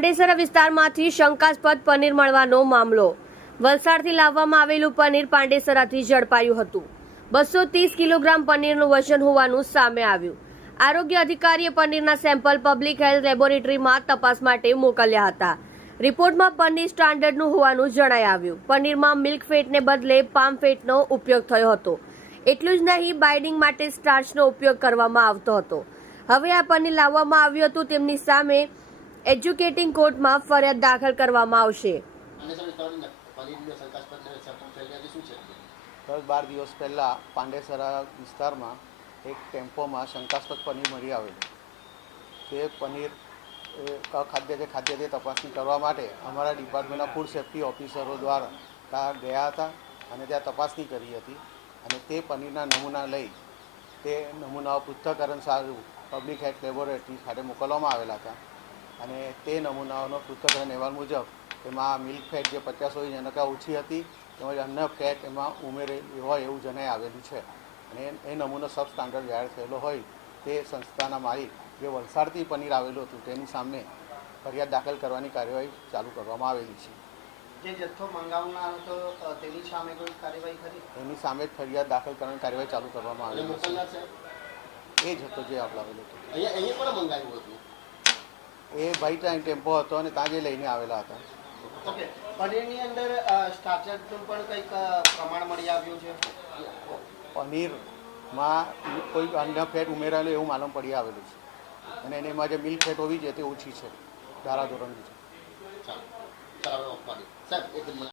પાંડેસરા વિસ્તારમાંથી શંકાસ્પદ પનીર મળવાનો મામલો. વલસાડથી લાવવામાં આવેલું પનીર પાંડેસરાથી ઝડપાયું હતું. બસો ત્રીસ કિલોગ્રામ પનીરનું વજન હોવાનું સામે આવ્યું. આરોગ્ય અધિકારીએ પનીરના સેમ્પલ પબ્લિક હેલ્થ લેબોરેટરીમાં તપાસ માટે મોકલ્યા હતા. રિપોર્ટમાં પનીર સ્ટાન્ડર્ડનું હોવાનું જણાઈ આવ્યું. પનીરમાં મિલ્ક ફેટને બદલે પામ ફેટનો ઉપયોગ થયો હતો. એટલું જ નહીં બાઇડિંગ માટે સ્ટાર્ચનો ઉપયોગ કરવામાં આવતો હતો. હવે આ પનીર લાવવામાં આવ્યું હતું તેમની સામે એજ્યુકેટિંગ કોર્ટમાં ફરિયાદ દાખલ કરવામાં આવશે. દસ બાર દિવસ પહેલાં પાંડેસરા વિસ્તારમાં એક ટેમ્પોમાં શંકાસ્પદ પનીર મળી આવેલું. તે પનીર એ અખાદ્ય છે ખાદ્ય તે તપાસણી કરવા માટે અમારા ડિપાર્ટમેન્ટના ફૂડ સેફ્ટી ઓફિસરો દ્વારા ત્યાં ગયા હતા અને ત્યાં તપાસણી કરી હતી. અને તે પનીરના નમૂના લઈ તે નમૂનાઓ પૃથ્થકરણ સારું પબ્લિક હેલ્થ લેબોરેટરી ખાતે મોકલવામાં આવેલા હતા. અને તે નમૂનાઓનો પૃથ્થકરણ અહેવાલ મુજબ તેમાં મિલ્ક ફેટ જે પચાસ હોય એના કરતાં ઓછી હતી તેમજ અન્ય ફેટ એમાં ઉમેરેલી હોય એવું જણાઈ આવેલું છે. અને એ નમૂનો સબ સ્ટાન્ડર્ડ જાહેર થયેલો હોય તે સંસ્થાના માલિક જે વલસાડથી પનીર આવેલું હતું તેની સામે ફરિયાદ દાખલ કરવાની કાર્યવાહી ચાલુ કરવામાં આવેલી છે. જે જથ્થો મંગાવનાર હતો તેની સામે કોઈ કાર્યવાહી કરી એની સામે જ ફરિયાદ દાખલ કરવાની કાર્યવાહી ચાલુ કરવામાં આવેલી છે. એ જથ્થો જે આપલાવેલો હતો. અહીંયા અહીંયા પણ મંગાવ્યું હતું? એ ભાઈ ટાઈમ ટેમ્પો હતો અને ત્યાં જે લઈને આવેલા હતા. ઓકે પનીરની અંદર સ્ટાર્ચરનું પણ કંઈક પ્રમાણ મળી આવ્યું છે? પનીરમાં કોઈ અન્ય ફેટ ઉમેરાયેલું એવું માલુમ પડી આવેલું છે. અને એને એમાં જે મિલ્ક ફેટ હોવી જોઈએ તે ઓછી છે. ધારાધોરણની છે.